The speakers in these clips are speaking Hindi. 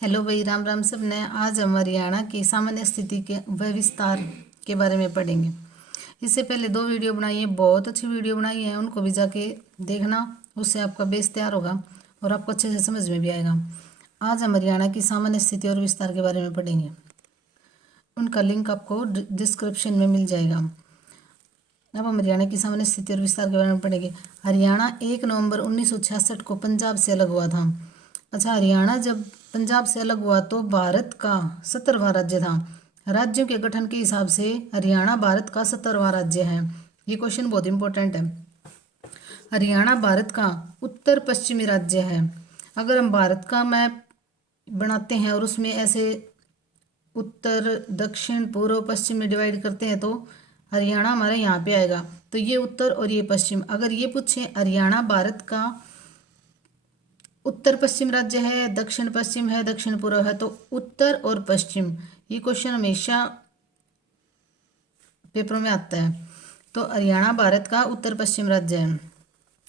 हेलो भाई, राम राम सब ने। आज हम हरियाणा की सामान्य स्थिति के व विस्तार के बारे में पढ़ेंगे। इससे पहले 2 वीडियो बनाई है, बहुत अच्छी वीडियो बनाई है, उनको भी जाके देखना। उससे आपका बेस तैयार होगा और आपको अच्छे से समझ में भी आएगा। आज हम हरियाणा की सामान्य स्थिति और विस्तार के बारे में पढ़ेंगे। उनका लिंक आपको डिस्क्रिप्शन में मिल जाएगा। अब हम हरियाणा की सामान्य स्थिति और विस्तार के बारे में पढ़ेंगे। हरियाणा 1 नवंबर 1966 को पंजाब से अलग हुआ था। अच्छा, हरियाणा जब पंजाब से अलग हुआ तो भारत का 17वां राज्य था। राज्यों के गठन के हिसाब से हरियाणा भारत का 17वां राज्य है। ये क्वेश्चन बहुत इंपॉर्टेंट है। हरियाणा भारत का उत्तर पश्चिमी राज्य है। अगर हम भारत का मैप बनाते हैं और उसमें ऐसे उत्तर दक्षिण पूर्व पश्चिम में डिवाइड करते हैं तो हरियाणा हमारे यहाँ पे आएगा। तो ये उत्तर और ये पश्चिम। अगर ये पूछे हरियाणा भारत का उत्तर पश्चिम राज्य है, दक्षिण पश्चिम है, दक्षिण पूर्व है, तो उत्तर और पश्चिम, ये क्वेश्चन हमेशा पेपरों में आता है। तो हरियाणा भारत का उत्तर पश्चिम राज्य है।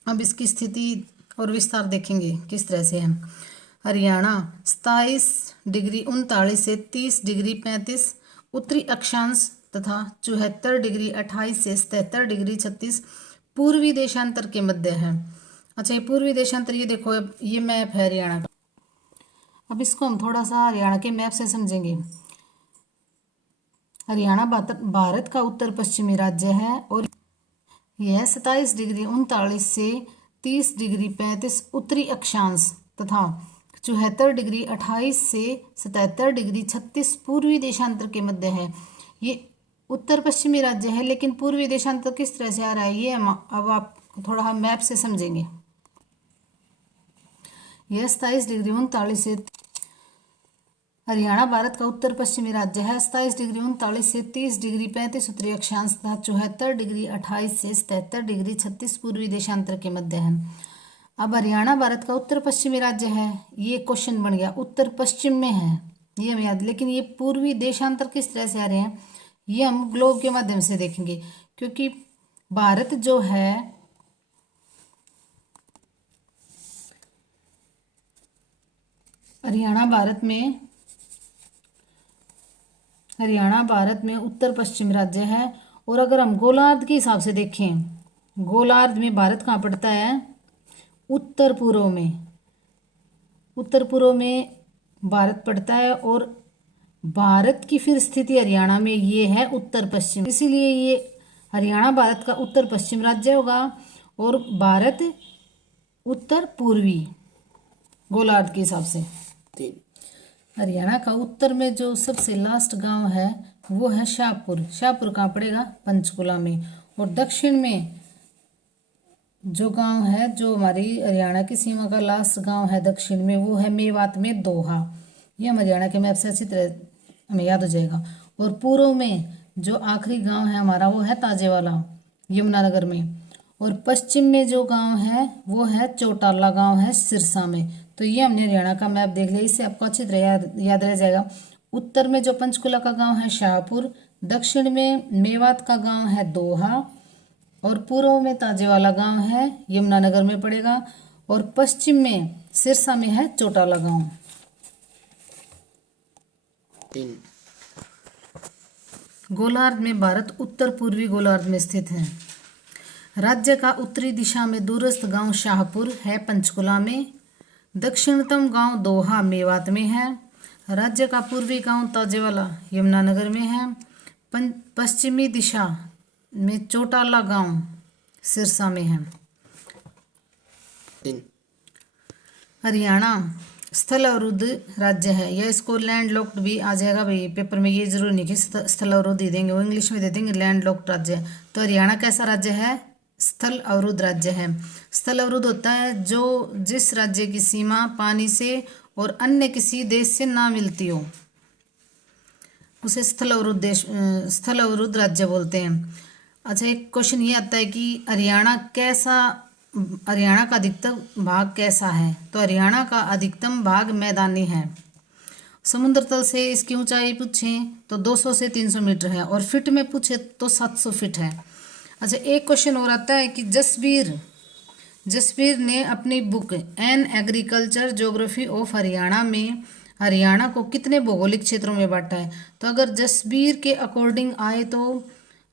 अब इसकी स्थिति और विस्तार देखेंगे किस तरह से है। हरियाणा 27 डिग्री 39 से 30 डिग्री 35 उत्तरी अक्षांश तथा 74 डिग्री 28 से 77 डिग्री 36 पूर्वी देशांतर के मध्य है। अच्छा, ये पूर्वी देशांतर, ये देखो, अब ये मैप है हरियाणा का। अब इसको हम थोड़ा सा हरियाणा के मैप से समझेंगे। हरियाणा भारत का उत्तर पश्चिमी राज्य है और यह 27 डिग्री 39 से 30 डिग्री 35 उत्तरी अक्षांश तथा 74 डिग्री 28 से 77 डिग्री 36 पूर्वी देशांतर के मध्य है। ये उत्तर पश्चिमी राज्य है, लेकिन पूर्वी देशांतर किस तरह से आ रहा है ये हम अब आप थोड़ा हम मैप से समझेंगे। यह 27 डिग्री 39 से हरियाणा भारत का उत्तर पश्चिमी राज्य है। 27 डिग्री 39 से 30 डिग्री 35 उत्तरी अक्षांश तथा 74 डिग्री 28 से 77 डिग्री 36 पूर्वी देशांतर के मध्य है। अब हरियाणा भारत का उत्तर पश्चिमी राज्य है, ये क्वेश्चन बन गया। उत्तर पश्चिम में है, ये हमें याद, लेकिन ये पूर्वी देशांतर किस तरह से आ रहे हैं ये हम ग्लोब के माध्यम से देखेंगे। क्योंकि भारत जो है हरियाणा भारत में उत्तर पश्चिम राज्य है। और अगर हम गोलार्ध के हिसाब से देखें, गोलार्ध में भारत कहाँ पड़ता है? उत्तर पूर्व में। उत्तर पूर्व में भारत पड़ता है और भारत की फिर स्थिति हरियाणा में ये है उत्तर पश्चिम, इसीलिए ये हरियाणा भारत का उत्तर पश्चिम राज्य होगा और भारत उत्तर पूर्वी गोलार्ध के हिसाब से। हरियाणा का उत्तर में जो सबसे लास्ट गांव है वो है शाहपुर। शाहपुर कहाँ पड़ेगा? पंचकुला में। और दक्षिण में जो गांव है, जो हमारी हरियाणा की सीमा का लास्ट गांव है दक्षिण में, वो है मेवात में दोहा। ये हम हरियाणा के मैप से अच्छी तरह हमें याद हो जाएगा। और पूर्व में जो आखिरी गांव है हमारा वो है ताजेवाला, यमुनानगर में। और पश्चिम में जो गांव है वो है चौटाला गांव है सिरसा में। तो ये हमने हरियाणा का मैप देख लिया, इससे आपको अच्छी तरह याद रह जाएगा। उत्तर में जो पंचकुला का गांव है शाहपुर, दक्षिण में मेवात का गांव है दोहा और पूर्व में ताजेवाला गांव है, यमुनानगर में पड़ेगा। और पश्चिम में सिरसा में है चौटाला गांव। गोलार्ध में भारत उत्तर पूर्वी गोलार्ध में स्थित है। राज्य का उत्तरी दिशा में दूरस्थ गांव शाहपुर है पंचकुला में। दक्षिणतम गांव दोहा मेवात में है। राज्य का पूर्वी गांव ताजेवाला यमुनानगर में है। पश्चिमी दिशा में चौटाला गांव सिरसा में है। हरियाणा स्थल अवरुद्ध राज्य है, या इसको लैंड लॉक्ड भी आ जाएगा भाई पेपर में। ये जरूरी नहीं कि स्थल अवरुद्ध ही देंगे, वो इंग्लिश में दे देंगे लैंड लॉक्ड राज्य। तो हरियाणा कैसा राज्य है? स्थल अवरुद्ध राज्य है। स्थल अवरुद्ध होता है जो जिस राज्य की सीमा पानी से और अन्य किसी देश से ना मिलती हो, उसे स्थल अवरुद्ध राज्य बोलते हैं। अच्छा, एक क्वेश्चन ये आता है कि हरियाणा का अधिकतम भाग कैसा है? तो हरियाणा का अधिकतम भाग मैदानी है। समुद्र तल से इसकी ऊंचाई पूछें तो 200 से 300 मीटर है और फिट में पूछे तो 700 फीट है। अच्छा, एक क्वेश्चन और आता है कि जसबीर ने अपनी book an agriculture geography of Haryana में हरियाणा को कितने भौगोलिक क्षेत्रों में बांटा है। तो अगर जसबीर के अकॉर्डिंग आए तो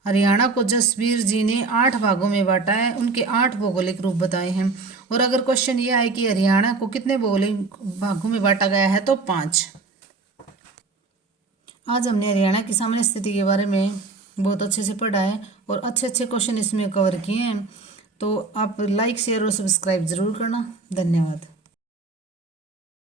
हरियाणा को जसबीर जी ने 8 भागों में बांटा है, उनके 8 भौगोलिक रूप बताए हैं। और अगर क्वेश्चन ये आए कि हरियाणा को कितने भौगोलिक भागों में बांटा गया है तो 5। आज हमने हरियाणा की सामान्य स्थिति के बारे में बहुत अच्छे से पढ़ा है और अच्छे अच्छे क्वेश्चन इसमें कवर किए हैं। तो आप लाइक शेयर और सब्सक्राइब जरूर करना। धन्यवाद।